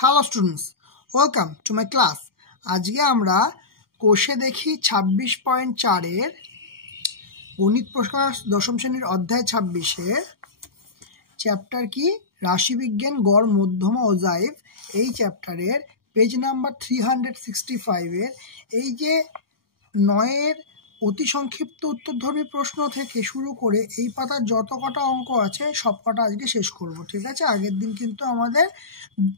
Hello students, welcome to my class. আজকে আমরা কোষে দেখি 26.4-এর গণিত প্রশ্ন দশম শ্রেণীর অধ্যায় 26-এর চ্যাপ্টার কি রাশিবিজ্ঞান গড় মধ্যমা অজাইভ, এই চ্যাপ্টারের পেজ নাম্বার 365-এর এই যে 9-এর অতি সংক্ষিপ্ত উত্তরধর্মী প্রশ্ন থেকে শুরু করে এই পাতার যত কটা অঙ্ক আছে সব কটা আজকে শেষ করব, ঠিক আছে। আগের দিন কিন্তু আমাদের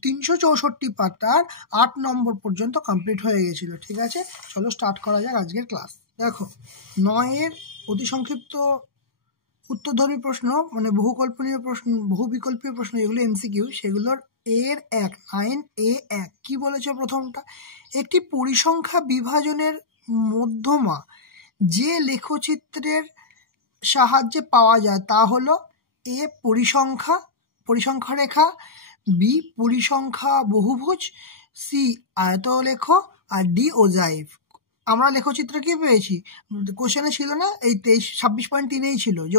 364 পাতার 8 নম্বর পর্যন্ত কমপ্লিট হয়ে গেছিল, ঠিক আছে। চলো স্টার্ট করা যাক আজকের ক্লাস। দেখো 9-এর অতি সংক্ষিপ্ত উত্তরধর্মী প্রশ্ন মানে বহু বিকল্পীয় প্রশ্ন, যেগুলো এমসিকিউ, সেগুলোর এর 9A1 কি বলেছে? প্রথমটা, একটি পরিসংখ্যা বিভাজনের মধ্যমা যে লেখচিত্রের সাহায্যে পাওয়া যায় তা হলো এ পরিসংখ্যা রেখা, বি পরিসংখ্যা বহুভুজ, সি আয়তলেখ, আর ডি ওজাইভ। আমরা লেখচিত্র কি পেয়েছি? কোশ্চেনে ছিল না, এই 26.3-এই ছিল যে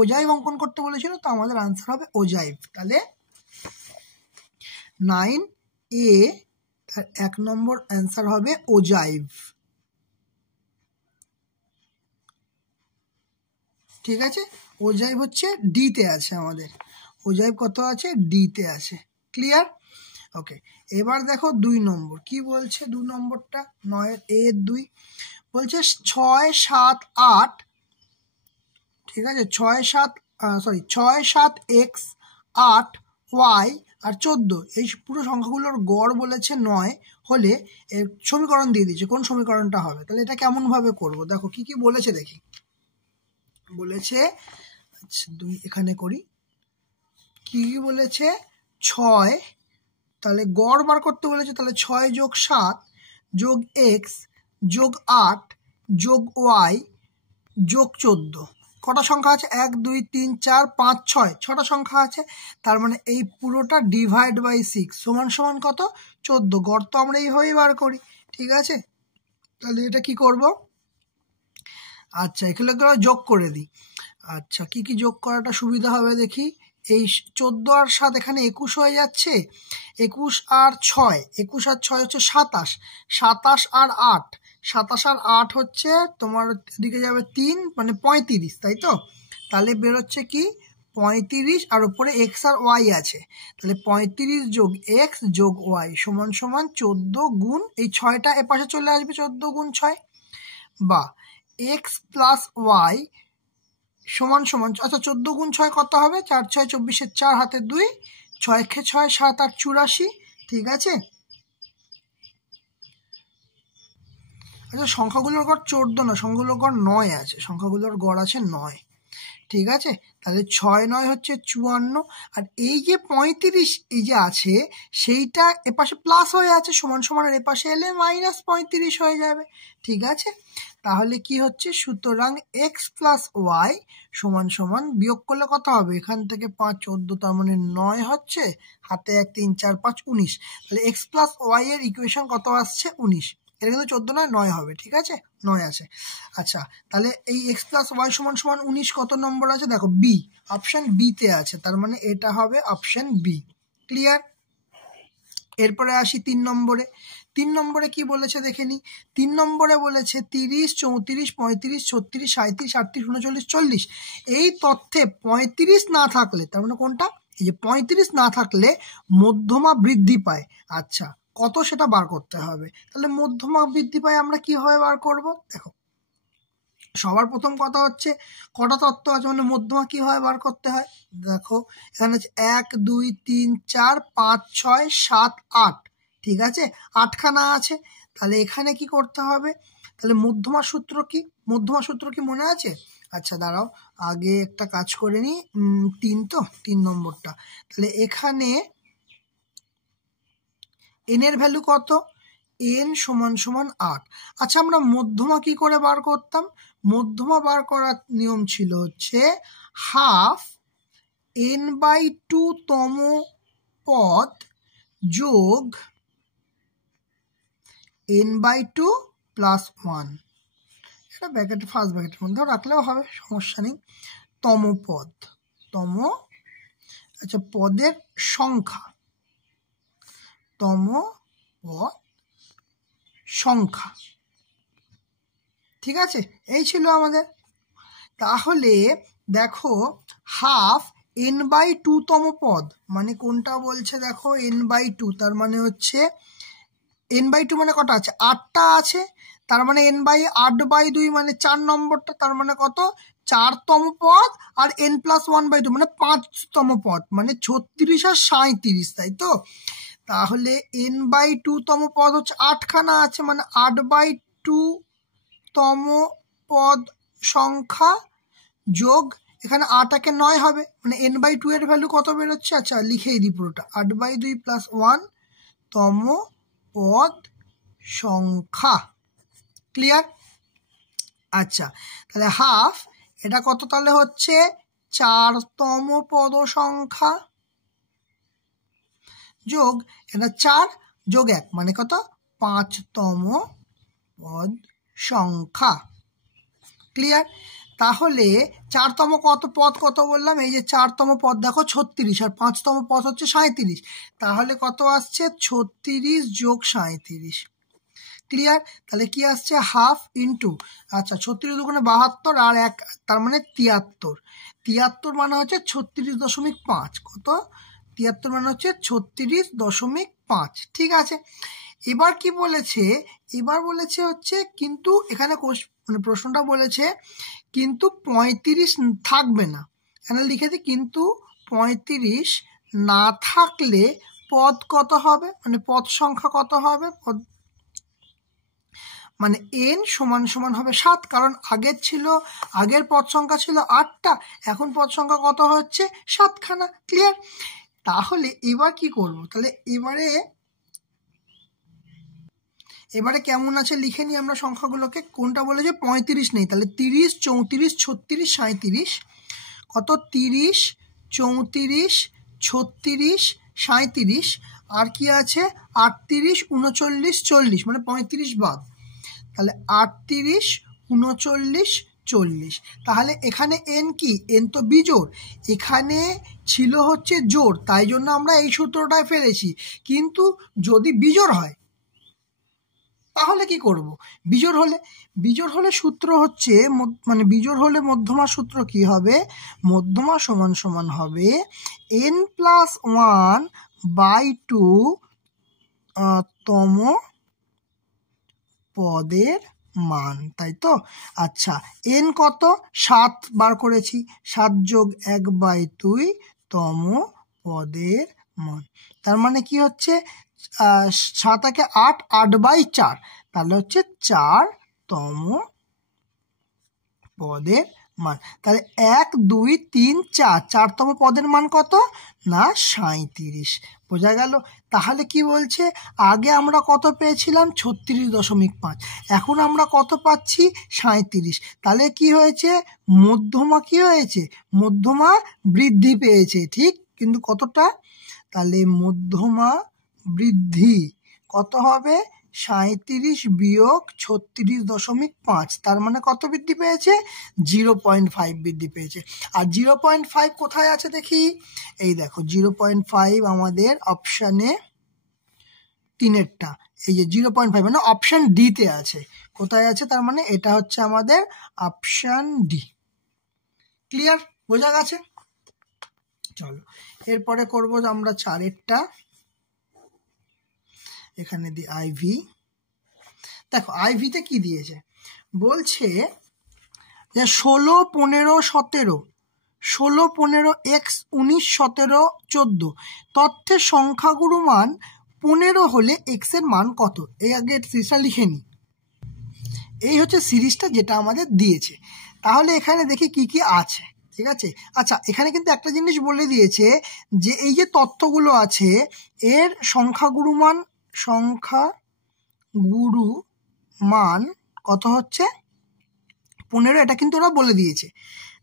ওজাইভ অঙ্কন করতে বলেছিল, তো আমাদের আনসার হবে ওজাইভ। তাহলে 9A তার 1 নম্বর অ্যান্সার হবে ওজাইভ, ঠিক আছে। ওজাইভ হচ্ছে ডিতে আছে, আমাদের ওজাইভ কত আছে? ডিতে আছে। ক্লিয়ার? ওকে, এবার দেখো 2 নম্বর কি বলছে। 2 নম্বরটা 9-এর 2 বলছে 6, 7, 8, ঠিক আছে, 6, 7 x, 8 y আর 14, এই পুরো সংখ্যাগুলোর গড় বলেছে 9 হলে এর সমীকরণ দিয়ে দিয়েছে। কোন সমীকরণটা হবে? তাহলে এটা কেমন ভাবে করব? দেখো কি কি বলেছে দেখি। বলেছে, আচ্ছা 2 এখানে করি। কি কি বলেছে? 6, তাহলে গড় বার করতে বলেছে, তাহলে 6 যোগ 7 যোগ x যোগ 8 যোগ y যোগ 14। কটা সংখ্যা আছে? 1, 2, 3, 4, 5, 6, 6টা সংখ্যা আছে। তার মানে এই পুরোটা ডিভাইড বাই 6 সমান সমান কত? 14। গড় তো আমরা এইভাবেই বার করি, ঠিক আছে। তাহলে এটা কি করব? আচ্ছা এখানে যোগ করে দিই। আচ্ছা কি কি যোগ করাটা সুবিধা হবে দেখি। এই 14 আর 7 এখানে 21 হয়ে যাচ্ছে, 21 আর 6, 21 আর 6 হচ্ছে 27, 27 আর 8, 27 আর 8 হচ্ছে তোমার এদিকে যাবে 3, মানে 35, তাই তো। তাহলে বেরোচ্ছে কি 35, আর উপরে এক্স আর ওয়াই আছে, তাহলে 35 যোগ এক্স যোগ ওয়াই সমান সমান 14 গুণ এই 6টা এপাশে চলে আসবে, 14 গুণ 6, বা এক্স প্লাস ওয়াই সমান সমান, আচ্ছা 14 গুণ 6 কত হবে? 4, 6, 24, 4 হাতে 2, 6 কে 6, 7, 8, 84, ঠিক আছে। আচ্ছা সংখ্যাগুলোর গড় 14 না, সংখ্যাগুলোর গড় 9 আছে, সংখ্যাগুলোর গড় আছে 9, ঠিক আছে। তাহলে 6, 9 হচ্ছে 54, আর এই যে 35 এই যে আছে সেইটা এপাশে প্লাস হয়ে আছে, সমান সমান এর এপাশে এলে -35 হয়ে যাবে, ঠিক আছে। তাহলে কি হচ্ছে? সুতরাং এক্স প্লাস ওয়াই সমান সমান, বিয়োগ করলে কত হবে? এখান থেকে 5, 14, তার মানে 9 হচ্ছে, হাতে 1, 3, 4, 5, 19। তাহলে এক্স প্লাস ওয়াই এর ইকুয়েশন কত আসছে? 19। এটা কিন্তু 14 নয়, 9 হবে, ঠিক আছে, 9 আছে। আচ্ছা তাহলে এই এক্স প্লাস ওয়াই সমান সমান 19 কত নম্বর আছে? দেখো বি, অপশন বিতে আছে, তার মানে এটা হবে অপশন বি। ক্লিয়ার? এরপরে আসি 3 নম্বরে। 3 নম্বরে কি বলেছে দেখে নি। 3 নম্বরে বলেছে 30, 34, 35, 36, 37, 38, 39, 40, এই তথ্যে 35 না থাকলে, তার মানে কোনটা? এই যে 35 না থাকলে মধ্যমা বৃদ্ধি পায়। আচ্ছা কত সেটা বার করতে হবে। তাহলে মধ্যমা বৃদ্ধি পায় আমরা কিভাবে বার করব? দেখো সবার প্রথম কথা হচ্ছে কটা তত্ত্ব আছে, মানে মধ্যমা কিভাবে বার করতে হয়। দেখো এখানে হচ্ছে 1, 2, 3, 4, 5, 6, 7, 8, ঠিক আছে, 8খানা আছে। তাহলে এখানে কি করতে হবে? তাহলে মধ্যমা সূত্র কি? মধ্যমা সূত্র কি মনে আছে? আচ্ছা দাঁড়াও আগে একটা কাজ করে নি। 3 তো 3 নম্বরটা, তাহলে এখানে এন এর ভ্যালু কত? এন সমান সমান 8। আচ্ছা আমরা মধ্যমা কি করে বার করতাম? মধ্যমা বার করার নিয়ম ছিল হচ্ছে হাফ n/2 তম পদ যোগ n/2 প্লাস 1, এটা ব্র্যাকেট ফার্স্ট ব্র্যাকেটের মধ্যে রাখলেও হবে, সমস্যা নেই। তম পদ, আচ্ছা পদের সংখ্যা, তম পদ সংখ্যা। ঠিক আছে, এই ছিল আমাদের। তাহলে দেখো হাফ n/2 তম পদ মানে কোনটা বলছে, দেখো n/2, তার মানে হচ্ছে n/2 মানে কটা আছে, 8টা আছে, তার মানে n/8/2 মানে 4 নম্বরটা, তার মানে কত, 4তম পদ, আর n+1/2 মানে 5তম পদ, মানে 36 আর 37, তাই তো। তাহলে n/2 তম পদ হচ্ছে 8খানা আছে, মানে 8/2 তম পদ সংখ্যা যোগ এখানে 8 9 হবে, মানে n/2 এর ভ্যালু কত বেরোচ্ছে, আচ্ছা লিখেই দিই পুরোটা, 8/2 + 1 তম পদ সংখ্যা। ক্লিয়ার? আচ্ছা, তাহলে হাফ এটা কত, তাহলে হচ্ছে 4তম পদ সংখ্যা যোগ এটা 4 যোগ 1 মানে কত, 5তম পদ সংখ্যা। ক্লিয়ার? তাহলে 4তম পদ কত বললাম, এই যে 4তম পদ দেখো 36, আর 5তম পদ হচ্ছে 37, তাহলে কত আসছে, 36 যোগ 37। ক্লিয়ার? তাহলে কি আসছে, হাফ ইন্টু, আচ্ছা 36 দুগুণে 72 আর 1 তার মানে 73, 73 মানে হচ্ছে 36.5, কত, 73 মানে হচ্ছে 36.5। ঠিক আছে, এবার কি বলেছে, এবার বলেছে হচ্ছে কিন্তু এখানে মানে প্রশ্নটা বলেছে কিন্তু 35 থাকবে না, এখানে লিখে দিই, কিন্তু 35 না থাকলে পদ কত হবে, মানে পদ সংখ্যা কত হবে, পদ মানে n সমান সমান হবে 7, কারণ আগের পদ সংখ্যা ছিল 8টা, এখন পদ সংখ্যা কত হচ্ছে, 7খানা। ক্লিয়ার? তাহলে এবার কি করব, তাহলে এবারে কেমন আছে লিখে নিই আমরা সংখ্যাগুলোকে, কোনটা বলেছে 35 নেই, তাহলে 30 34 36 37, কত, 30 34 36 37, আর কি আছে 38 39 40, মানে 35 বাদ, তাহলে 38 39 40। তাহলে এখানে n কি, n তো বিজোড়, এখানে ছিল হচ্ছে জোড়, তাই জন্য আমরা এই সূত্রটায় ফেলেছি, কিন্তু যদি বিজোড় হয় তাহলে কি করব, বিজোড় হলে সূত্র হচ্ছে, মানে বিজোড় হলে মধ্যমার সূত্র কি হবে, মধ্যমা সমান সমান হবে n+1/2 তম পদের মান, তাই তো। আচ্ছা, n কত, 7 বার করেছি, 7 যোগ 1/2 তম পদের মান, তার মানে কি হচ্ছে, 7 × 8 8/4, তাহলে হচ্ছে 4তম পদের মান। তাহলে 1 2 3 4, 4তম পদের মান কত না 37। বোঝা গেল? তাহলে কি বলছে, আগে আমরা কত পেয়েছিলাম 36.5, এখন আমরা কত পাচ্ছি 37, তাহলে কি হয়েছে, মধ্যমা কি হয়েছে, মধ্যমা বৃদ্ধি পেয়েছে, ঠিক, কিন্তু কতটা, তাহলে মধ্যমা বৃদ্ধি কত হবে, 37 বিয়োগ 36.5, তার মানে কত বৃদ্ধি পেয়েছে, 0.5 বৃদ্ধি পেয়েছে। আর 0.5 কোথায় আছে দেখি, এই দেখো 0.5 আমাদের অপশানে 3-এরটা, এই যে 0.5 মানে অপশান ডিতে আছে, কোথায় আছে, তার মানে এটা হচ্ছে আমাদের অপশান ডি। ক্লিয়ার? বোঝা গেছে? চলো এরপরে করবো আমরা 4-এরটা, এখানে দি আইভি। দেখো আইভিতে কি দিয়েছে, বলছে যে 16 15 17 16 15 x 19 17 14 তথ্যের সংখ্যাগুরু মান 15 হলে x এর মান কত, এই আগে সিরিজটা লিখে নি, এই হচ্ছে সিরিজটা যেটা আমাদের দিয়েছে। তাহলে এখানে দেখি কি কি আছে, ঠিক আছে। আচ্ছা, এখানে কিন্তু একটা জিনিস বলে দিয়েছে যে এই যে তথ্যগুলো আছে এর সংখ্যাগুরু মান কত হচ্ছে 15, এটা কিন্তু ওরা বলে দিয়েছে।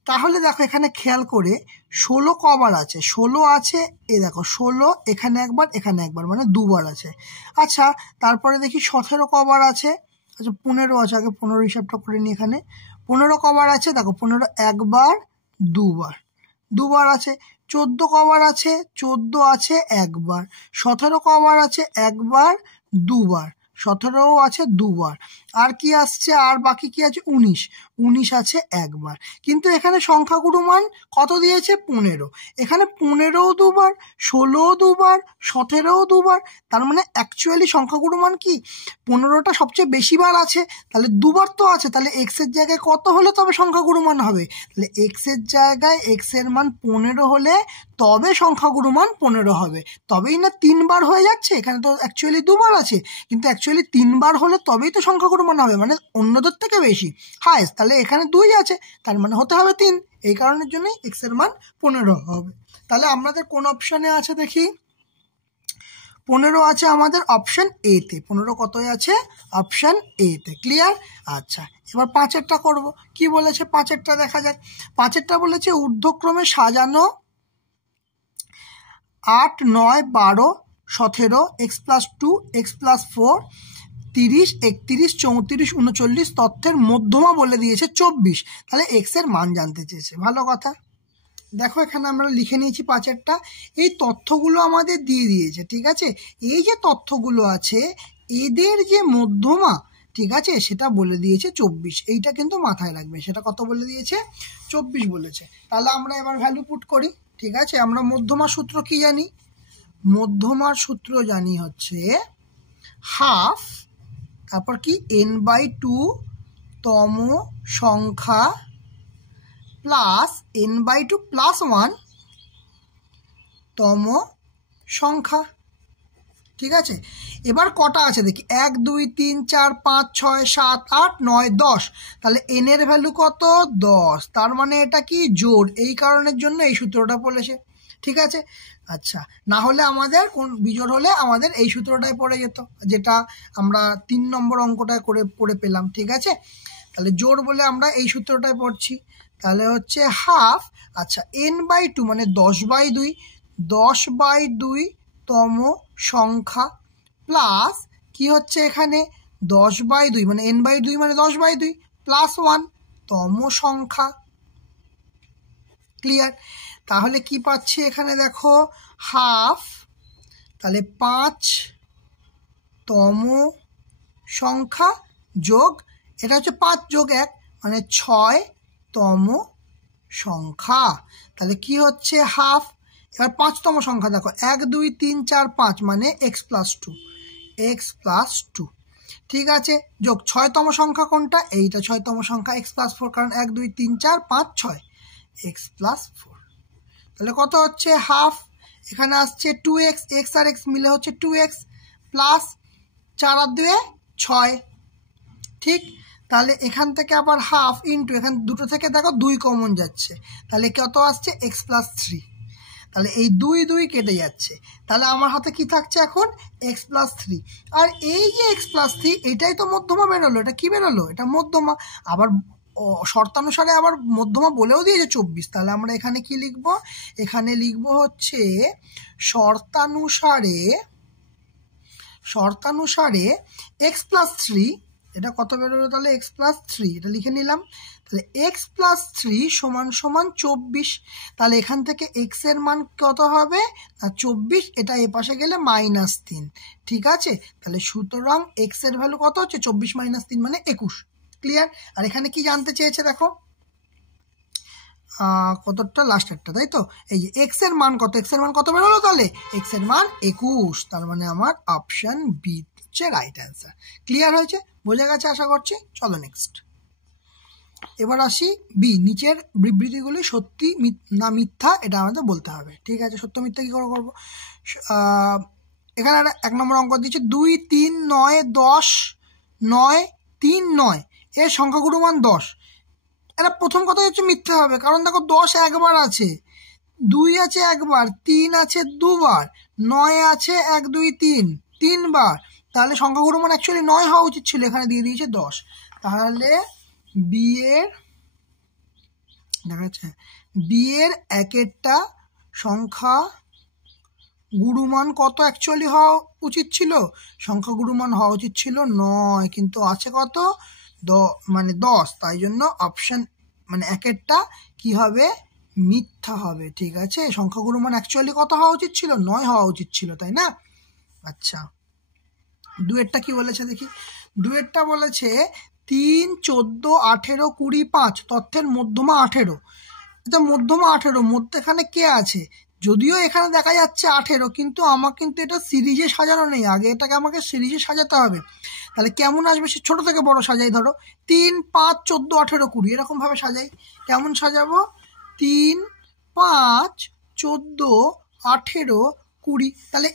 তাহলে দেখো এখানে খেয়াল করে 16 কবার আছে, 16 আছে, এই দেখো 16 এখানে একবার এখানে একবার, মানে দুবার আছে। আচ্ছা, তারপরে দেখি 17 কবার আছে, আচ্ছা 15 আছে, আগে 15 হিসাবটা করে নিই, এখানে 15 কবার আছে, দেখো 15 একবার দুবার আছে। 14 কবার আছে? 14 আছে একবার। 17 কবার আছে? একবার দুবার। 17ও আছে দুবার। আর কি আসছে? আর বাকি কি আছে? 19। 19 আছে একবার। কিন্তু এখানে সংখ্যাগুরু মান কত দিয়েছে? 15। এখানে 15ও দুবার, 16ও দুবার, 17ও দুবার। তার মানে অ্যাকচুয়ালি সংখ্যাগুরু মান কি 15টা সবচেয়ে বেশি বার আছে, তাহলে দুবার তো আছে। তাহলে এক্স এর জায়গায় কত হলে তবে সংখ্যাগুরু মান হবে? তাহলে এক্স এর জায়গায় এক্স এর মান 15 হলে তবে সংখ্যাগুরু মান 15 হবে। তবেই না 3 বার হয়ে যাচ্ছে, এখানে তো অ্যাকচুয়ালি দুবার আছে, কিন্তু অ্যাকচুয়ালি 3 বার হলে তবেই তো সংখ্যাগুরু মান হবে, মানে অন্যদের থেকে বেশি হাইস্ট। তাহলে এখানে 2 আছে, তার মানে হতে হবে 3। এই কারণের জন্যই এক্স এর মান 15 হবে। তাহলে আমাদের কোন অপশনে আছে দেখি? 15 আছে আমাদের অপশন এ তে। 15 কতই আছে? অপশন এ তে। ক্লিয়ার? আচ্ছা, এবার 5এরটা করব। কি বলেছে 5এরটা দেখা যাক। 5এরটা বলেছে ঊর্ধ্বক্রমে সাজানো 8, 9, 12, 17 x+2 x+4 30, 31, 34, 39 তথ্যের মধ্যমা বলে দিয়েছে 24। তাহলে এক্স এর মান জানতে চেয়েছে। ভালো কথা। দেখো এখানে আমরা লিখে নিয়েছি 5এরটা। এই তথ্যগুলো আমাদের দিয়ে দিয়েছে, ঠিক আছে। এই যে তথ্যগুলো আছে এদের যে মধ্যমা, ঠিক আছে, সেটা বলে দিয়েছে 24। এইটা কিন্তু মাথায় রাখবে। সেটা কত বলে দিয়েছে? 24 বলেছে। তাহলে আমরা এবার ভ্যালু পুট করি, ঠিক আছে। আমরা মধ্যমা সূত্র কি জানি? মধ্যমার সূত্র জানি হচ্ছে হাফ, তারপর কি n/2 তম সংখ্যা প্লাস n/2 প্লাস 1 তম সংখ্যা, ঠিক আছে। এবার কটা আছে দেখি? 1, 2, 3, 4, 5, 6, 7, 8, 9, 10। তাহলে n এর ভ্যালু কত? 10। তার মানে এটা কি জোড়, এই কারণের জন্য এই সূত্রটা বলেছে, ঠিক আছে। আচ্ছা, না হলে আমাদের কোন বিজোড় হলে আমাদের এই সূত্রটাই পড়ে যেত, যেটা আমরা 3 নম্বর অঙ্কটায় করে পড়ে পেলাম, ঠিক আছে। তাহলে জোড় বলে আমরা এই সূত্রটাই পড়ছি। তাহলে হচ্ছে হাফ, আচ্ছা n/2 মানে 10/2, 10/2 তম সংখ্যা প্লাস কি হচ্ছে এখানে 10/2 মানে n/2 মানে 10/2 প্লাস 1 তম সংখ্যা। ক্লিয়ার? তাহলে কি পাচ্ছি এখানে দেখো? হাফ, তাহলে 5 তম সংখ্যা যোগ, এটা হচ্ছে 5 যোগ 1 মানে 6 তম সংখ্যা। তাহলে কি হচ্ছে? হাফ। এবার 5তম সংখ্যা দেখো, 1, 2, 3, 4, 5 মানে x+2, x+2, ঠিক আছে। যোগ 6তম সংখ্যা কোনটা? এইটা 6তম সংখ্যা x+4, কারণ 1, 2, 3, 4, 5, 6 x+4। তাহলে কত হচ্ছে? হাফ। এখানে আসছে 2x, x আর x মিলে হচ্ছে 2x প্লাস 4 আর 2 6, ঠিক। তাহলে এখান থেকে আবার হাফ ইন্টু, এখান দুটো থেকে দেখো 2 কমন যাচ্ছে, তাহলে কত আসছে? x+3। তাহলে এই 2 2 কেটে যাচ্ছে, তাহলে আমার হাতে কি থাকছে এখন? x+3। আর এই যে x+3 এটাই তো মধ্যমা বেরোলো। এটা কি বেরোলো? এটা মধ্যমা। আবার শর্তানুসারে আবার মধ্যমা বলেও দিয়েছে 24। তাহলে আমরা এখানে কি লিখব? এখানে লিখব হচ্ছে শর্তানুসারে x+3, এটা কত বেরোলো? তাহলে x+3 এটা লিখে নিলাম। তাহলে x+3 সমান সমান 24। তাহলে এখান থেকে x এর মান কত হবে? 24। এটা এ পাশে গেলে -3, ঠিক আছে। তাহলে সুতরাং x এর ভ্যালু কত হচ্ছে? 24 - 3 মানে 21। ক্লিয়ার? আর এখানে কি জানতে চেয়েছে দেখো? কতটা? লাস্টেরটা, তাই তো। এই যে এক্স এর মান কত? এক্স এর মান কত বেরোলো? তাহলে এক্স এর মান 21। তার মানে আমার অপশন বি হচ্ছে রাইট অ্যান্সার। ক্লিয়ার হয়েছে? বোঝা গেছে আশা করছি। চলো নেক্সট। এবার আসি বি। নিচের বিবৃতিগুলি সত্যি না মিথ্যা এটা আমাদের বলতে হবে, ঠিক আছে। সত্য মিথ্যা কি করে করবো? এখানে 1 নম্বর অঙ্ক দিচ্ছে 2, 3, 9, 10, 9, 3, 9 এর সংখ্যাগুরু মান 10। এটা প্রথম কথা হচ্ছে মিথ্যা হবে, কারণ দেখো 10 একবার আছে, 2 আছে একবার, 3 আছে দুবার, 9 আছে 1, 2, 3 তিনবার। তাহলে সংখ্যাগুরু মান অ্যাকচুয়ালি 9 হওয়া উচিত ছিল, এখানে দিয়ে দিয়েছে 10। তাহলে বি এর দেখা যাচ্ছে বি এর একেরটা সংখ্যা গুরুমান কত অ্যাকচুয়ালি হওয়া উচিত ছিল? সংখ্যা গুরুমান হওয়া উচিত ছিল 9, কিন্তু আছে কত? মানে 10। তাই জন্য অপশন মানে একেরটা কি হবে? মিথ্যা হবে। ঠিক আছে, সংখ্যাগুরু মান অ্যাকচুয়ালি কত হওয়া উচিত ছিল? 9 হওয়া উচিত ছিল, তাই না? আচ্ছা, দুয়েরটা কি বলেছে দেখি। দুয়েরটা বলেছে 3, 14, 18, 20, 5 তথ্যের মধ্যমা 18। এটা মধ্যমা 18, মধ্যেখানে কে আছে? যদিও এখানে দেখা যাচ্ছে 18, কিন্তু আমার কিন্তু এটা সিরিজে সাজানো নেই, আগে এটাকে আমাকে সিরিজে সাজাতে হবে। তাহলে কেমন আসবে? সে ছোট থেকে বড় সাজাই, ধরো 3, 5, 14, 18, 20 এরকম ভাবে সাজাই। কেমন সাজাবো? 3, 5, 14, 18, 20। তাহলে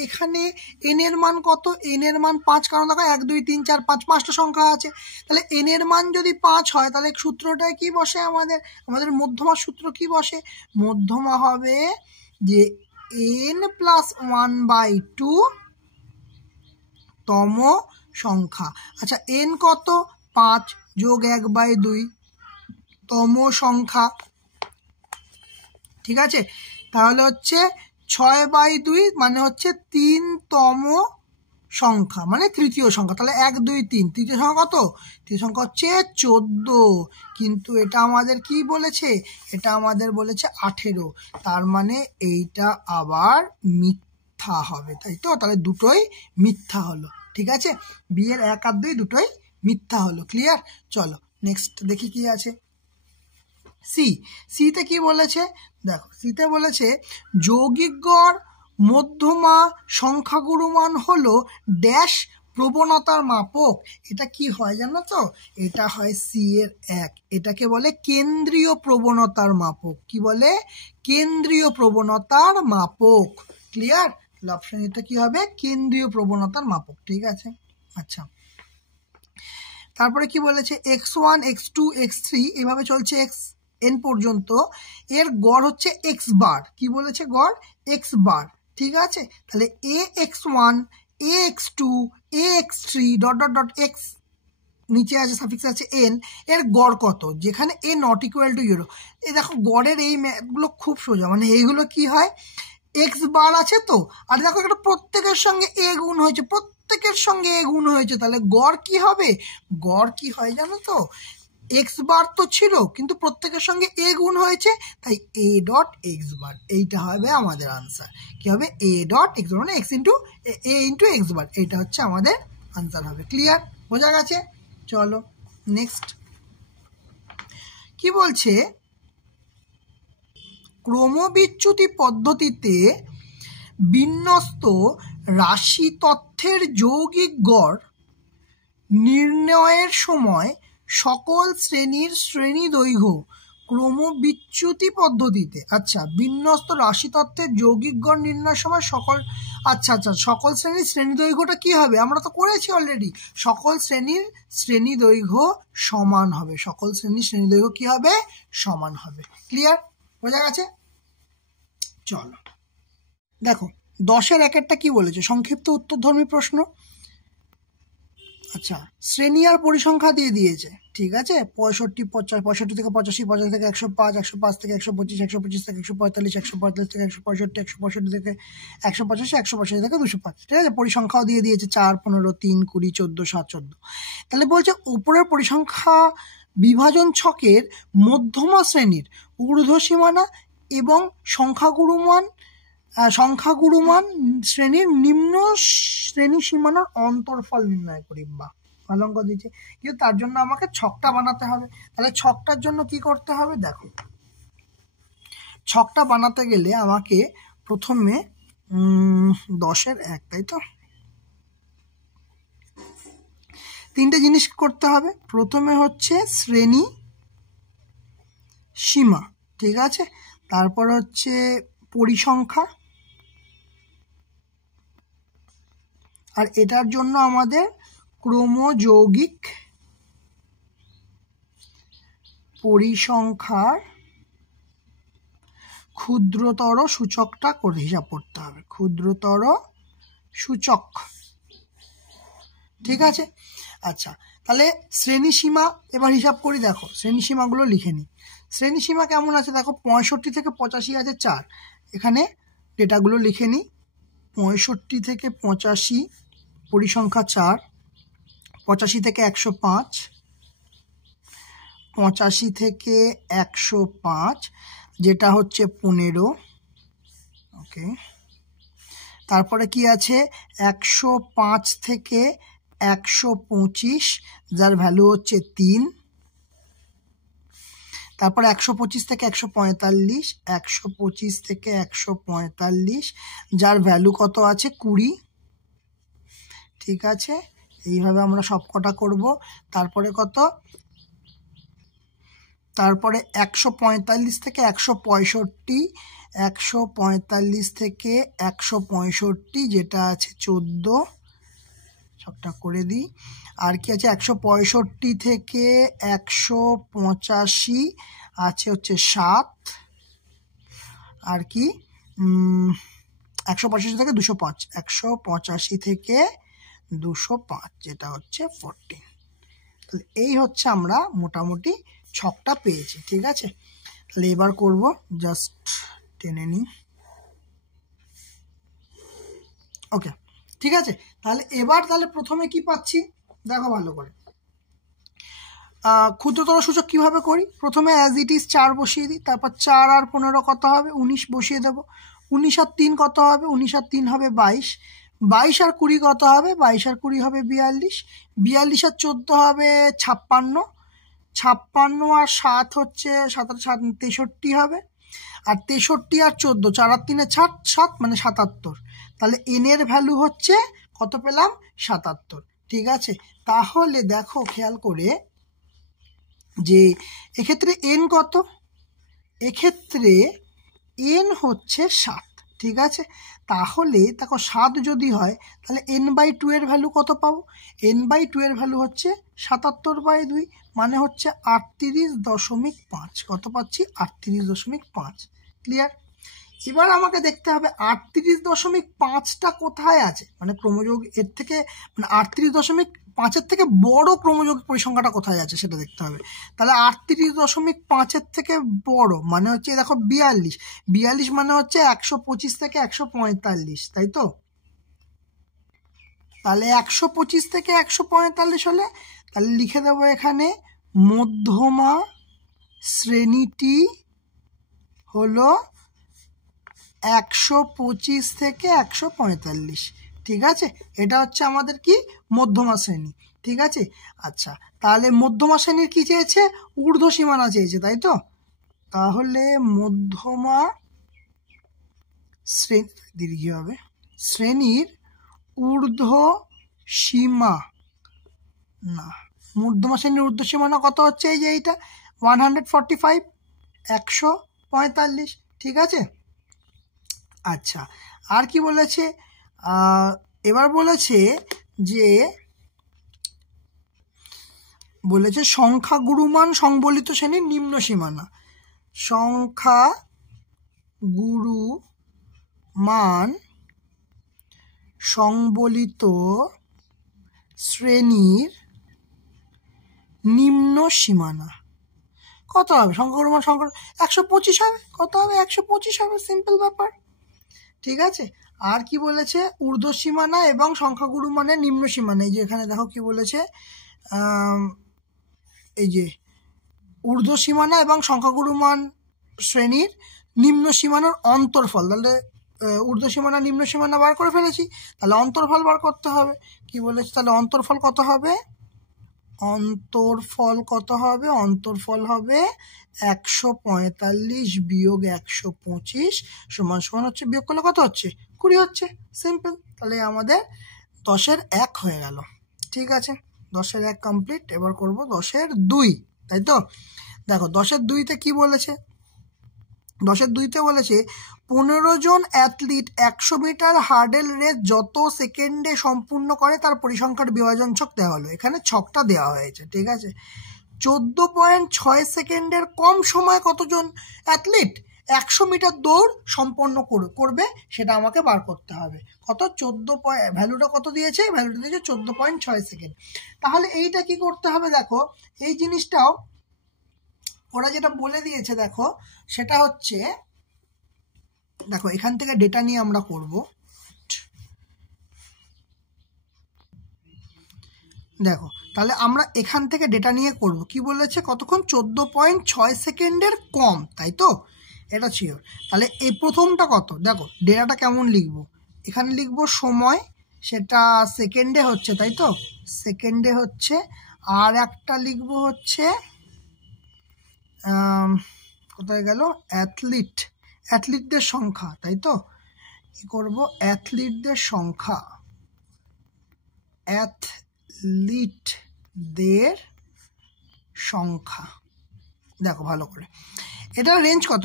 এখানে এন এর মান কত? এন এর মান 5, কারণ দেখো 1, 2, 3, 4, 5 5টা সংখ্যা আছে। তাহলে এন এর মান যদি 5 হয়, তাহলে সূত্রটায় কি বসে? আমাদের মধ্যমার সূত্র কি বসে? মধ্যমা হবে যে n + 1/2 তম সংখ্যা। আচ্ছা, n কত? 5 যোগ 1/2 তম সংখ্যা। ঠিক আছে, তাহলে হচ্ছে 6/2 মানে হচ্ছে 3তম সংখ্যা, মানে তৃতীয় সংখ্যা। তাহলে 1, 2, 3, তৃতীয় সংখ্যা কত? তৃতীয় সংখ্যা হচ্ছে 14। কিন্তু এটা আমাদের কি বলেছে? এটা আমাদের বলেছে 18। তার মানে এইটা আবার মিথ্যা হবে, তাই তো? তাহলে দুটোই মিথ্যা হলো। ঠিক আছে, বি এর 1 আর 2 দুটোই মিথ্যা হলো। ক্লিয়ার? চলো নেক্সট দেখি কি আছে। সিতে কি বলেছে দেখো। সিতে বলেছে যৌগিক গড় মধ্যমা সংখ্যাগুরু মান হলো ড্যাশ প্রবণতার মাপক। এটা কি হয় জানো তো? এটা হয় সি এর 1। এটাকে বলে কেন্দ্রীয় প্রবণতার মাপক। কি বলে? কেন্দ্রীয় প্রবণতার মাপক। ক্লিয়ার? অপশন এটা কি হবে? কেন্দ্রীয় প্রবণতার মাপক। ঠিক আছে, আচ্ছা, তারপরে কি বলেছে? x1, x2, x3 এভাবে চলছে xn পর্যন্ত। এর গড় হচ্ছে x বার। কি বলেছে? গড় x বার। ঠিক আছে, তাহলে ax1, ax2, ax3 ... x নিচে আছে সাফিক্স আছে n, এর গড় কত? যেখানে a ≠ = 0। এই দেখো গড়ের এই ম্যাথগুলো খুব সোজা, মানে এইগুলো কি হয়? x বার আছে তো, আর দেখো একটা প্রত্যেকের সঙ্গে a গুণ হয়েছে, প্রত্যেকের সঙ্গে a গুণ হয়েছে, তাহলে গড় কি হবে? গড় কি হয় জানো তো? x বার তো ছিল, কিন্তু প্রত্যেকের সঙ্গে a গুণ হয়েছে, তাই a.x বার। এইটা হবে আমাদের আনসার। কি হবে? a.x বার মানে a x বার। এইটা হচ্ছে আমাদের আনসার হবে। ক্লিয়ার? বোঝা গেছে? চলো নেক্সট কি বলছে। ক্রমবিচ্যুতি পদ্ধতিতে বিন্যস্ত রাশি তথ্যের যৌগিক গড় নির্ণয়ের সময় সকল শ্রেণীর শ্রেণী দৈর্ঘ্য ক্রমবিচ্যুতি পদ্ধতিতে। আচ্ছা, বিন্যস্ত রাশি তথ্যের যৌগিক গড় নির্ণয়ের সময় সকল শ্রেণীর শ্রেণী দৈর্ঘ্যটা কি হবে? আমরা তো করেছি অলরেডি। সকল শ্রেণীর শ্রেণী দৈর্ঘ্য সমান হবে। সকল শ্রেণীর শ্রেণী দৈর্ঘ্য কি হবে? সমান হবে। ক্লিয়ার? বোঝা গেছে? চলো দেখো 10-এর 1-এরটা কি বলেছে? সংক্ষিপ্ত উত্তরধর্মী প্রশ্ন। আচ্ছা, শ্রেণী আর পরিসংখ্যা দিয়ে দিয়েছে। ঠিক আছে, 65, 50, 65 থেকে 85, 50 থেকে 105, 105 থেকে 125, 125 থেকে 145, 145 থেকে 165, 165 থেকে 185, 185 থেকে 205। ঠিক আছে, পরিসংখ্যাও দিয়ে দিয়েছে 4, 15, 3, 20, 14, 7, 14। তাহলে বলছে উপরের পরিসংখ্যা বিভাজন ছকের মধ্যমা শ্রেণীর ঊর্ধ্ব সীমানা এবং সংখ্যাগুরু মান শ্রেণীর নিম্ন শ্রেণী সীমানার অন্তরফল নির্ণয় করি। বা ভালো অঙ্ক দিয়েছে, কিন্তু তার জন্য আমাকে ছকটা বানাতে হবে। তাহলে ছকটার জন্য কি করতে হবে? দেখো, ছকটা বানাতে গেলে আমাকে প্রথমে 10-এর 1, তাই তো, 3টে জিনিস করতে হবে। প্রথমে হচ্ছে শ্রেণী সীমা। ঠিক আছে, তারপর হচ্ছে পরিসংখ্যা, আর এটার জন্য আমাদের ক্রমযৌগিক পরিসংখ্যার ক্ষুদ্রতর সূচকটা করে হিসাব করতে হবে। ক্ষুদ্রতর সূচক। ঠিক আছে, আচ্ছা, তাহলে শ্রেণী সীমা এবার হিসাব করি। দেখো শ্রেণী সীমাগুলো লিখে নিই। শ্রেণী সীমা কেমন আছে দেখো, 65 থেকে 85 আছে 4। এখানে ডেটাগুলো লিখে নিই। 65 থেকে 85 পরিসংখ্যা 4, 85 থেকে 105, 85 থেকে 105 যেটা হচ্ছে 15। ওকে, তারপরে কি আছে 105 থেকে 125 যার ভ্যালু হচ্ছে 3। তারপরে 125 থেকে 145, 125 থেকে 145 যার ভ্যালু কত আছে 20। ঠিক আছে, এইভাবে আমরা সব কটা করব। তারপরে কত, তারপরে 145 থেকে 165, 145 থেকে 165 যেটা আছে 14, সবটা করে দিই। আর কি আছে 165 থেকে 185 আছে হচ্ছে 7। আর কি 185 থেকে 205, 185 থেকে 205 যেটা হচ্ছে 14। তাহলে এই হচ্ছে আমরা মোটামুটি ছকটা পেয়েছি। ঠিক আছে, তাহলে এবার করব, জাস্ট টেনে নিই। ওকে, ঠিক আছে, তাহলে এবার তাহলে প্রথমে কি পাচ্ছি দেখো ভালো করে। ক্ষুদ্রতর সূচক কিভাবে করি, প্রথমে অ্যাজ ইট ইজ 4 বসিয়ে দিই, তারপর 4 আর 15 কত হবে 19 বসিয়ে দেবো। 19 আর 3 কত হবে, 19 আর 3 হবে 22, 22 আর 20 কত হবে, 22 আর 20 হবে 42, 42 আর 14 হবে 56, 56 আর 7 হচ্ছে 63 হবে, আর 63 আর 14 4 আর 3 7 মানে 77। তাহলে এন এর ভ্যালু হচ্ছে কত পেলাম 77। ঠিক আছে, তাহলে দেখো খেয়াল করে যে এক্ষেত্রে এন কত, এক্ষেত্রে এন হচ্ছে 7। ঠিক আছে, তাহলে দেখো 7 যদি হয় তাহলে n/2 এর ভ্যালু কত পাবো, n/2 এর ভ্যালু হচ্ছে 77/2 মানে হচ্ছে 38.5। কত পাচ্ছি 38.5। ক্লিয়ার, এবার আমাকে দেখতে হবে 38.5টা কোথায় আছে, মানে ক্রমযোগ এর থেকে মানে 38.5-এর থেকে বড় ক্রমযোগ পরিসংখ্যাটা কোথায় আছে সেটা দেখতে হবে। তাহলে 38.5-এর থেকে বড় মানে হচ্ছে দেখো 42, 42 মানে হচ্ছে 125 থেকে 145, তাই তো। তাহলে 125 থেকে 145 হলে তাহলে লিখে দেবো এখানে মধ্যমা শ্রেণীটি হলো 125 থেকে 145। ঠিক আছে, এটা হচ্ছে আমাদের কি মধ্যমা শ্রেণী। ঠিক আছে, আচ্ছা তাহলে মধ্যমা শ্রেণীর কি চেয়েছে, ঊর্ধ্ব সীমানা চেয়েছে, তাই তো। তাহলে মধ্যমা শ্রেণী হবে শ্রেণীর ঊর্ধ্ব সীমা না, মধ্যমা শ্রেণীর ঊর্ধ্ব সীমানা কত হচ্ছে এই যে এইটা 145, 145। ঠিক আছে, আচ্ছা আর কি বলেছে, এবার বলেছে যে সংখ্যা গুরুমান সংবলিত শ্রেণীর নিম্ন সীমানা, সংখ্যা গুরুমান সংবলিত শ্রেণীর নিম্ন সীমানা কত হবে, সংখ্যা গুরুমান 125 হবে, কত হবে 125 হবে, সিম্পল ব্যাপার। ঠিক আছে, আর কি বলেছে ঊর্ধ্ব সীমানা এবং সংখ্যা গুরুমানের নিম্ন সীমানা, এই যে এখানে দেখো কি বলেছে, এই যে ঊর্ধ্ব সীমানা এবং সংখ্যা গুরুমান শ্রেণীর নিম্ন সীমানার অন্তর্ফল। তাহলে ঊর্ধ্ব সীমানা নিম্ন সীমানা বার করে ফেলেছি, তাহলে অন্তর্ফল বার করতে হবে। কি বলেছে, তাহলে অন্তর্ফল কত হবে, অন্তর্ফল কত হবে, অন্তর্ফল হবে 145 বিয়োগ 125 সমান সমান হচ্ছে, বিয়োগ করলে কত হচ্ছে 20 হচ্ছে, সিম্পল। তাহলে আমাদের 10-এর 1 হয়ে গেল। ঠিক আছে, 10-এর 1 কমপ্লিট। এবার করব 10-এর 2, তাই তো। দেখো 10-এর 2-তে কি বলেছে, 10-এর 2-তে বলেছে 15 জন অ্যাথলিট 100 মিটার হার্ডেল রেস যত সেকেন্ডে সম্পূর্ণ করে তার পরিসংখ্যার বিভাজন ছক দেওয়া হলো। এখানে ছকটা দেওয়া হয়েছে। ঠিক আছে, 14.6 সেকেন্ডের কম সময় কতজন অ্যাথলিট 100 মিটার দৌড় সম্পন্ন করবে সেটা আমাকে বার করতে হবে। কত 14, ভ্যালুটা কত দিয়েছে, ভ্যালুটা দিয়েছে 14.6 সেকেন্ড। তাহলে এইটা কি করতে হবে, দেখো এই জিনিসটাও ওরা যেটা বলে দিয়েছে দেখো, সেটা হচ্ছে দেখো এখান থেকে ডেটা নিয়ে আমরা করব। দেখো তাহলে আমরা এখান থেকে ডেটা নিয়ে করব কি বলেছে কতক্ষণ 14.6 সেকেন্ডের কম, তাই তো? এটা ছিল। তাহলে এই প্রথমটা কত, দেখো ডেটাটা কেমন লিখবো, এখানে লিখবো সময়, সেটা সেকেন্ডে হচ্ছে, তাই তো? সেকেন্ডে হচ্ছে। আর একটা লিখবো হচ্ছে কোথায় গেল, অ্যাথলিটদের সংখ্যা, তাই তো? কি করব, অ্যাথলিটদের সংখ্যা, অ্যাথলিটদের সংখ্যা। দেখো ভালো করে, এটার রেঞ্জ কত,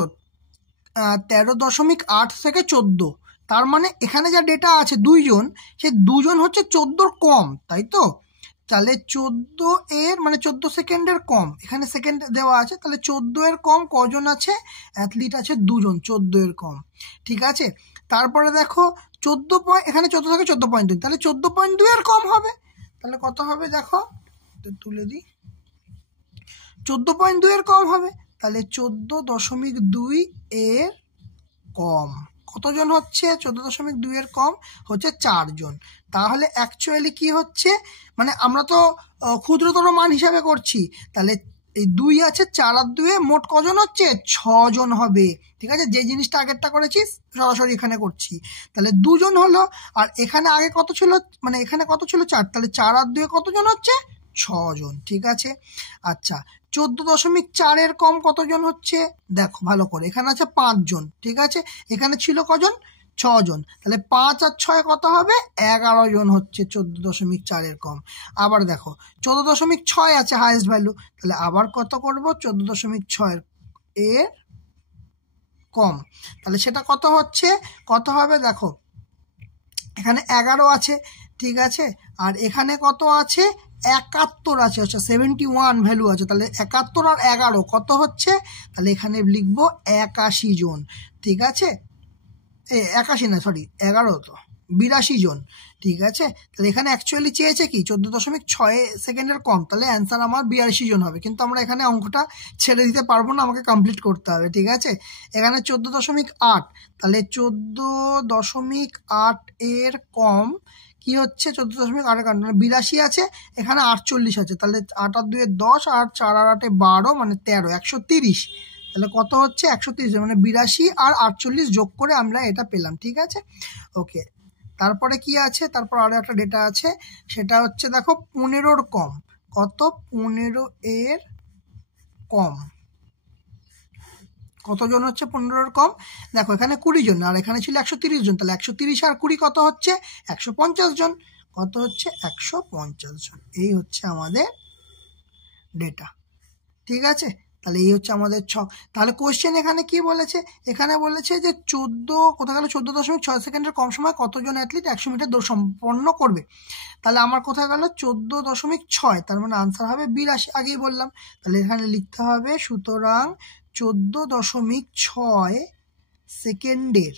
13.8 থেকে 14। তার মানে এখানে যা ডেটা আছে দুইজন, সে দুজন হচ্ছে 14 কম, তাই তো? তাহলে 14 এর মানে 14 সেকেন্ডের কম, এখানে সেকেন্ড দেওয়া আছে, তাহলে 14 এর কম কজন আছে, অ্যাথলিট আছে দুজন, 14 এর কম, ঠিক আছে? তারপরে দেখো 14 পয়েন্ট, এখানে 14 থেকে 14.2, তাহলে 14.2 এর কম হবে, তাহলে কত হবে দেখো, তুলে দিই, 14.2 এর কম হবে, তাহলে 14.2 এর কম কতজন হচ্ছে, 14.2 এর কম হচ্ছে 4 জন। তাহলে অ্যাকচুয়ালি কি হচ্ছে, মানে আমরা তো ক্ষুদ্রতর মান হিসাবে করছি, তাহলে এই 2 আছে, 4 আর 2 মোট কজন হচ্ছে, 6 জন হবে, ঠিক আছে? যে জিনিসটা আগেরটা করেছিস সরাসরি এখানে করছি, তাহলে 2 জন হলো। আর এখানে আগে কত ছিল, মানে এখানে কত ছিল 4, তাহলে 4 আর 2 কতজন হচ্ছে, 6 জন, ঠিক আছে? আচ্ছা 14.4 এর কম কতজন হচ্ছে, দেখো ভালো করে, এখানে আছে 5 জন, ঠিক আছে? এখানে ছিল কজন, 6 জন, তাহলে 5 আর 6 কত হবে, 11 জন হচ্ছে 14.4 এর কম। আবার দেখো 14.6 আছে হাইয়েস্ট ভ্যালু, তাহলে আবার কত করব, 14.6 এর কম, তাহলে সেটা কত হচ্ছে, কত হবে দেখো, এখানে 11 আছে, ঠিক আছে? আর এখানে কত আছে, 71 আছে, আচ্ছা 71 ভ্যালু আছে, তাহলে 71 আর 11 কত হচ্ছে, তাহলে এখানে লিখবো 81 জন, ঠিক আছে? 81 না, সরি 11 তো, 82 জন, ঠিক আছে? তাহলে এখানে অ্যাকচুয়ালি চেয়েছে কি 14.6 সেকেন্ডের কম, তাহলে অ্যান্সার আমার 82 জন হবে, কিন্তু আমরা এখানে অঙ্কটা ছেড়ে দিতে পারবো না, আমাকে কমপ্লিট করতে হবে, ঠিক আছে? এখানে 14.8, তাহলে 14.8 এর কম কি হচ্ছে, 14.8 এর কম 82 আছে, এখানে 48 আছে, তাহলে 8 আর 2 10, আর 4 আর 8 12, মানে 13, 130, তাহলে কত হচ্ছে 130, মানে 82 আর 48 যোগ করে আমরা এটা পেলাম, ঠিক আছে? ওকে, তারপরে কি আছে, তারপর আরো একটা ডেটা আছে, সেটা হচ্ছে দেখো 15 কম, কত, 15 এর কম কতজন হচ্ছে, 15 কম, দেখো এখানে 20 জন, আর এখানে ছিল 130 জন, তাহলে 130 আর 20 কত হচ্ছে, 150 জন, কত হচ্ছে 150 জন। এই হচ্ছে আমাদের ডেটা, ঠিক আছে? তাহলে এই হচ্ছে আমাদের ছক। তাহলে কোশ্চেন এখানে কি বলেছে, এখানে বলেছে যে 14 কোথায় গেল, 14.6 সেকেন্ডের কম সময় কতজন অ্যাথলিট 100 মিটার দৌড় সম্পন্ন করবে, তাহলে আমার কোথায় গেল 14.6, তার মানে আনসার হবে 82, আগেই বললাম। তাহলে এখানে লিখতে হবে, সুতরাং 14.6 সেকেন্ডের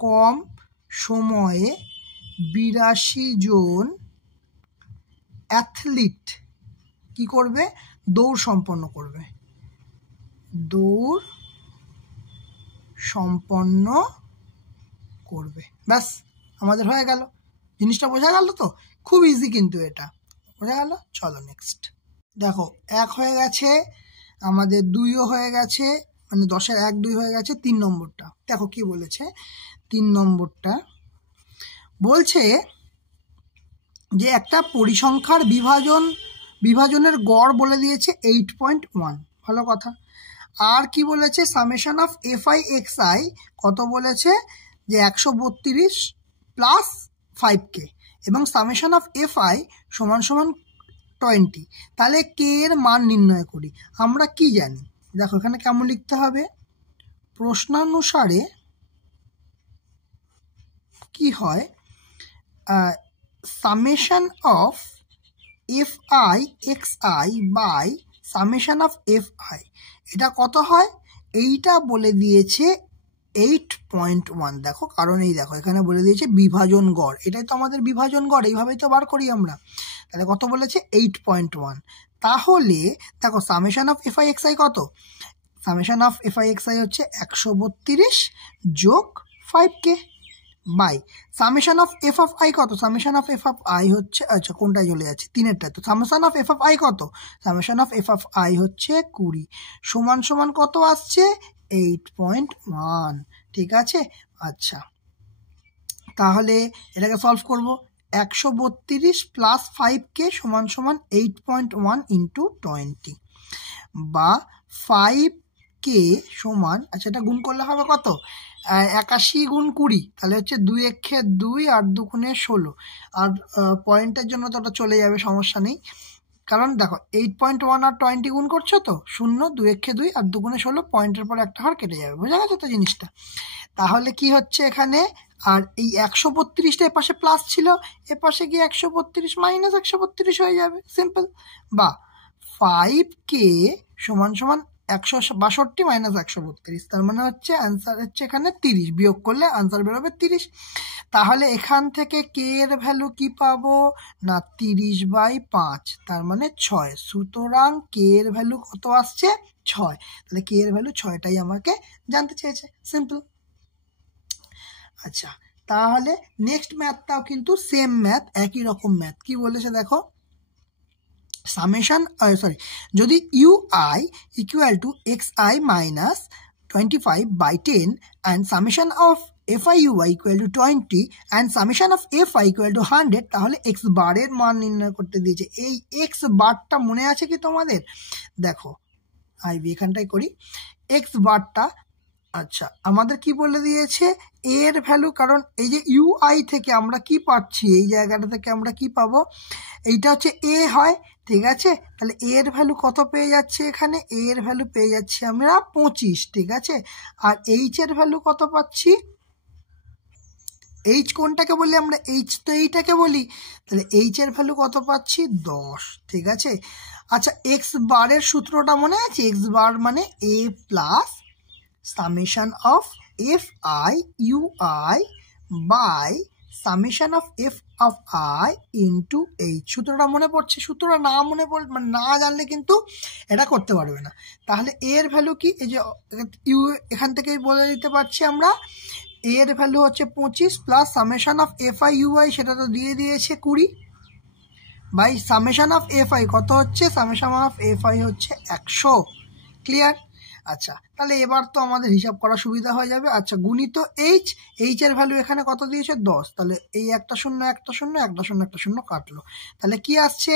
কম সময়ে 82 জন অ্যাথলিট কি করবে, দৌড় সম্পন্ন করবে, দৌড় সম্পন্ন করবে, ব্যাস আমাদের হয়ে গেল, জিনিসটা বোঝা গেল তো, খুব ইজি কিন্তু এটা, বোঝা গেল? চলো নেক্সট, দেখো 1 হয়ে গেছে আমাদের, 2ও হয়ে গেছে, মানে 10-এর 1 2 হয়ে গেছে, 3 নম্বরটা দেখো কি বলেছে, 3 নম্বরটা বলছে যে একটা পরিসংখ্যার বিভাজনের গড় বলে দিয়েছে 8.1, ভালো কথা। আর কি বলেছে, সামেশন অফ এফআই এক্সআই কত বলেছে, যে 132 প্লাস 5k, এবং সামেশন অফ এফআই সমান সমান 20, তাহলে কে এর মান নির্ণয় করি। আমরা কি জানি, দেখো এখানে কেমন লিখতে হবে, প্রশ্নানুসারে কি হয়, summation of F I X I by summation of F I, এটা কত হয়, এইটা বলে দিয়েছে 8.1, দেখো কারণ এই দেখো এখানে বলে দিয়েছে বিভাজন গড়, এটাই তো আমাদের বিভাজন গড়, এইভাবেই তো বার করি আমরা, তাহলে কত বলেছে 8.1, তাহলে দেখো summation of F I X I কত, summation of F I X I হচ্ছে 132 যোগ 5k, by summation of F of I কত, summation of F of I হচ্ছে, আচ্ছা কোনটায় চলে যাচ্ছে, তিনেরটায়, তো summation of F of I কত, summation of F of I হচ্ছে 20 সমান সমান কত আসছে 8.1, ঠিক আছে। আচ্ছা তাহলে এটাকে সলভ করব, 132 প্লাস 5k সমান সমান 8.1 ইন্টু 20 বা 5k সমান, আচ্ছা এটা গুণ করলে হবে কত, 81 গুণ 20, তাহলে হচ্ছে 2 একে 2 আর 2 গুণে 16, আর পয়েন্টের জন্য তো ওটা চলে যাবে, সমস্যা নেই, কারণ দেখো 8.1 আর 20 গুণ করছো তো, 0 2 একে 2 আর 2 গুণে 16, পয়েন্টের পর একটা হার কেটে যাবে, বোঝা গেছে তো জিনিসটা। তাহলে কি হচ্ছে এখানে, আর এই 132টা এপাশে প্লাস ছিল, এপাশে গিয়ে 132 মাইনাস 132 হয়ে যাবে, সিম্পল। বা 5k সমান সমান 162 মাইনাস 132, তার মানে হচ্ছে অ্যান্সার হচ্ছে এখানে 30, বিয়োগ করলে আনসার বেরোবে 30। তাহলে এখান থেকে কে এর ভ্যালু কি পাবো না 30/5, তার মানে 6, সুতরাং কে এর ভ্যালু কত আসছে 6, তাহলে কে এর ভ্যালু 6টাই আমাকে জানতে চেয়েছে, সিম্পল। আচ্ছা তাহলে নেক্সট ম্যাথটাও কিন্তু সেম ম্যাথ, একই রকম ম্যাথ, কি বলেছে দেখো, সামেশন যদি UI equal to xi minus 25/10 and summation of FI/UI equal to 20 and summation of FI equal to 100, তাহলে x বারের মান নির্ণয় করতে দিয়েছে। এই x বারটা মনে আছে কি তোমাদের, দেখো আইবি এখানটাই করি, x বারটা, আচ্ছা আমাদের কি বলে দিয়েছে এর ভ্যালু, কারণ এই যে UI থেকে আমরা কি পাচ্ছি, এই জায়গাটা থেকে আমরা কি পাবো, এইটা হচ্ছে a হয়, ঠিক আছে, তাহলে এর ভ্যালু কত পেয়ে যাচ্ছে, এখানে এর ভ্যালু পেয়ে যাচ্ছি আমরা 25, ঠিক আছে, আর এইচ এর ভ্যালু কত পাচ্ছি, এইচ কোনটাকে বলি আমরা, এইচ তো এইটাকে বলি, তাহলে এইচ এর ভ্যালু কত পাচ্ছি 10, ঠিক আছে। আচ্ছা এক্স বারের সূত্রটা মনে আছে, এক্স বার মানে a plus summation of FI/UI by summation of F of I into H, সূত্রটা মনে পড়ছে, সূত্রটা না মনে পড় মানে না জানলে কিন্তু এটা করতে পারবে না। তাহলে এর ভ্যালু কি, এই যে ইউ এখান থেকেই বলে দিতে পারছি আমরা, এর ভ্যালু হচ্ছে 25 প্লাস সামেশন অফ FI/UI সেটা তো দিয়ে দিয়েছে 20 বাই সামেশন অফ FI কত হচ্ছে, সামেশন অফ FI হচ্ছে 100, ক্লিয়ার। আচ্ছা তাহলে এবার তো আমাদের হিসাব করা সুবিধা হয়ে যাবে। আচ্ছা গুণিত এইচ, এইচ এর ভ্যালু এখানে কত দিয়েছে 10, তাহলে এই একটা শূন্য একটা শূন্য একটা শূন্য একটা শূন্য কাটলো, তাহলে কি আসছে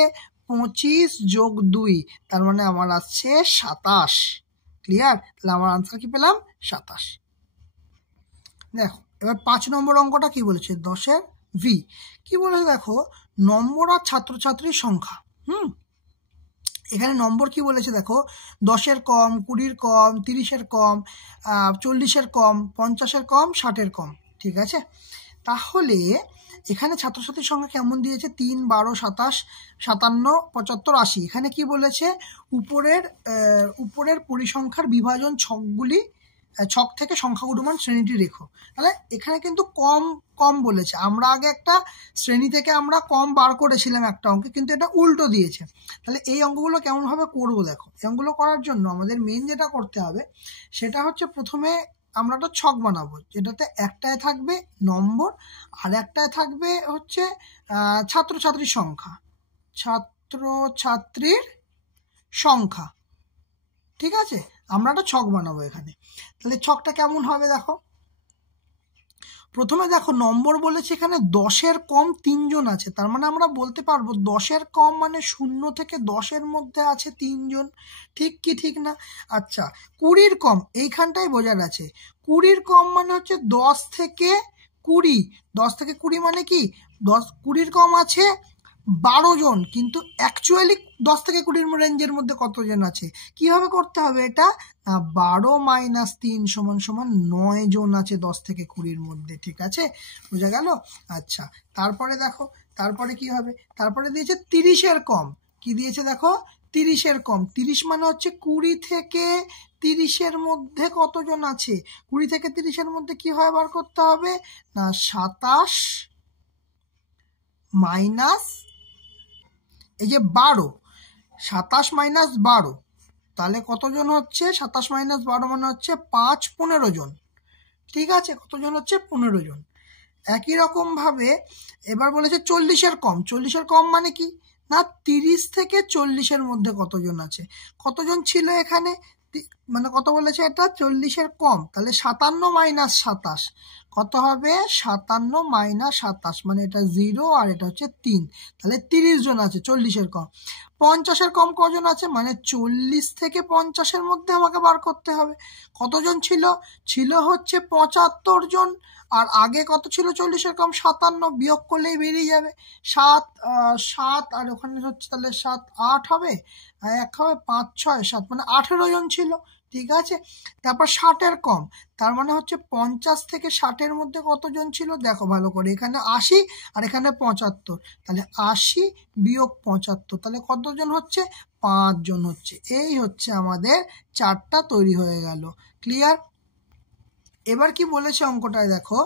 25 যোগ 2, তার মানে আমার আসছে 27, ক্লিয়ার। তাহলে আমার আনসার কি পেলাম 27। দেখো এবার 5 নম্বর অঙ্কটা কি বলেছে, 10-এর ভি কি বলেছে দেখো, নম্বর আর ছাত্রছাত্রীর সংখ্যা, এখানে নম্বর কি বলেছে দেখো, 10-এর কম, 20-এর কম, 30-এর কম, 40-এর কম, 50-এর কম, 60-এর কম, ঠিক আছে। তাহলে এখানে ছাত্রছাত্রীর সংখ্যা কেমন দিয়েছে, 3, 12, 27, 57, 75, 80, এখানে কি বলেছে, উপরের পরিসংখ্যার বিভাজন ছকগুলি, ছক থেকে সংখ্যাগুরুমান শ্রেণীটি রেখো। তাহলে এখানে কিন্তু কম কম বলেছে, আমরা আগে একটা শ্রেণী থেকে আমরা কম বার করেছিলাম একটা অঙ্কে, কিন্তু এটা উল্টো দিয়েছে। তাহলে এই অঙ্কগুলো কেমনভাবে করবো দেখো, এই অঙ্কগুলো করার জন্য আমাদের মেন যেটা করতে হবে সেটা হচ্ছে প্রথমে আমরা একটা ছক বানাবো, যেটাতে একটায় থাকবে নম্বর আর একটায় থাকবে হচ্ছে ছাত্রছাত্রীর সংখ্যা, ছাত্রছাত্রীর সংখ্যা, ঠিক আছে। আমরা একটা ছক বানাবো এখানে, তাহলে ছকটা কেমন হবে দেখো, প্রথমে দেখো নম্বর বলেছে এখানে 10-এর কম 3 জন আছে, তার মানে আমরা বলতে পারবো 10-এর কম মানে 0 থেকে 10-এর মধ্যে আছে 3 জন, ঠিক কি ঠিক না। আচ্ছা 20-এর কম, এইখানটাই বোঝার আছে, 20-এর কম মানে হচ্ছে 10 থেকে 20, 10 থেকে 20 মানে কি 20-এর কম আছে 12 জন, কিন্তু অ্যাকচুয়ালি 10 থেকে 20 রেঞ্জের মধ্যে কতজন আছে, কিভাবে করতে হবে এটা না, 12 মাইনাস 3 সমান সমান 9 জন আছে 10 থেকে 20-এর মধ্যে, ঠিক আছে, বোঝা গেল। আচ্ছা তারপরে দেখো, তারপরে কি হবে, তারপরে দিয়েছে 30-এর কম, কি দিয়েছে দেখো 30-এর কম, 30 মানে হচ্ছে 20 থেকে 30-এর মধ্যে কতজন আছে, 20 থেকে 30-এর মধ্যে কি হয় বার করতে হবে না, 27 মাইনাস এই যে 12, 27 মাইনাস 12, তাহলে কতজন হচ্ছে, 27 মাইনাস 12 মানে হচ্ছে 5, 15 জন, ঠিক আছে, কতজন হচ্ছে 15 জন। একই রকমভাবে এবার বলেছে 40-এর কম। 40-এর কম মানে কি না 30 থেকে 40-এর মধ্যে কতজন আছে, কতজন ছিল এখানে, মানে কত বলেছে এটা 40-এর কম, তাহলে 57 মাইনাস 27 কত হবে 57 মাইনাস 27 মানে এটা 0 আর এটা হচ্ছে 3, তাহলে 30 জন আছে 40-এর কম। 50-এর কম কজন আছে মানে 40 থেকে 50-এর মধ্যে আমাকে বার করতে হবে। কতজন ছিল, ছিল হচ্ছে 75 জন। আর আগে কত ছিল 40-এর কম 57, বিয়োগ করলেই বেরিয়ে যাবে 7 আর ওখানে হচ্ছে তাহলে 7 8 হবে, 1 হবে 5 6 7 মানে 18 জন ছিল। ঠিক আছে, তারপর 60-এর কম, তার মানে হচ্ছে 50 থেকে 60-এর মধ্যে কতজন ছিল দেখো ভালো করে, এখানে 80 আর এখানে 75, তাহলে 80 বিয়োগ 75 তাহলে কতজন হচ্ছে 5 জন হচ্ছে। এই হচ্ছে আমাদের চারটা তৈরি হয়ে গেল। ক্লিয়ার? এবার কি বলেছে অঙ্কটায় দেখো,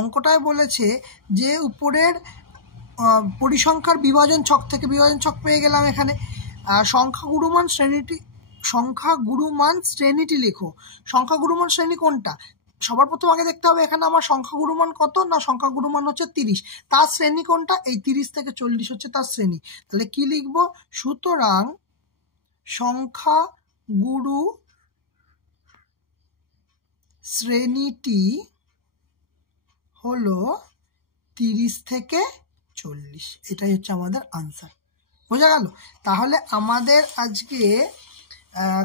অঙ্কটায় বলেছে যে উপরের পরিসংখ্যার বিভাজন ছক থেকে, বিভাজন ছক পেয়ে গেলাম এখানে, সংখ্যাগুরুমান শ্রেণীটি লেখো। সংখ্যাগুরুমান শ্রেণী কোনটা, সবার প্রথম আগে দেখতে হবে এখানে আমার সংখ্যাগুরুমান কত না, সংখ্যাগুরুমান হচ্ছে 30, তার শ্রেণী কোনটা, এই 30 থেকে 40 হচ্ছে তার শ্রেণী। তাহলে কি লিখবো, সুতরাং সংখ্যাগুরু শ্রেণীটি হলো 30 থেকে 40, এটাই হচ্ছে আমাদের আনসার। বোঝা গেল? তাহলে আমাদের আজকে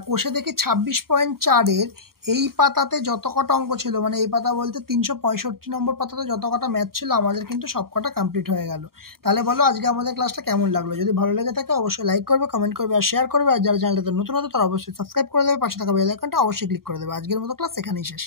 কোষে দেখি 26.4-এর এই পাতাতে যত কটা অঙ্ক ছিল, মানে এই পাতা বলতে 365 নম্বর পাতাতে যত কটা ম্যাথ ছিল আমাদের কিন্তু সব কটা কমপ্লিট হয়ে গেল। তাহলে বলো আজকে আমাদের ক্লাসটা কেমন লাগলো? যদি ভালো লেগে থাকে অবশ্যই লাইক করবে, কমেন্ট করবে আর শেয়ার করবে। আর যারা চ্যানেলটাতে নতুন হতো তারা অবশ্যই সাবস্ক্রাইব করে দেবে, পাশে থাকা বেল আইকনটা অবশ্যই ক্লিক করে দেবে। আজকের মতো ক্লাস এখানেই শেষ।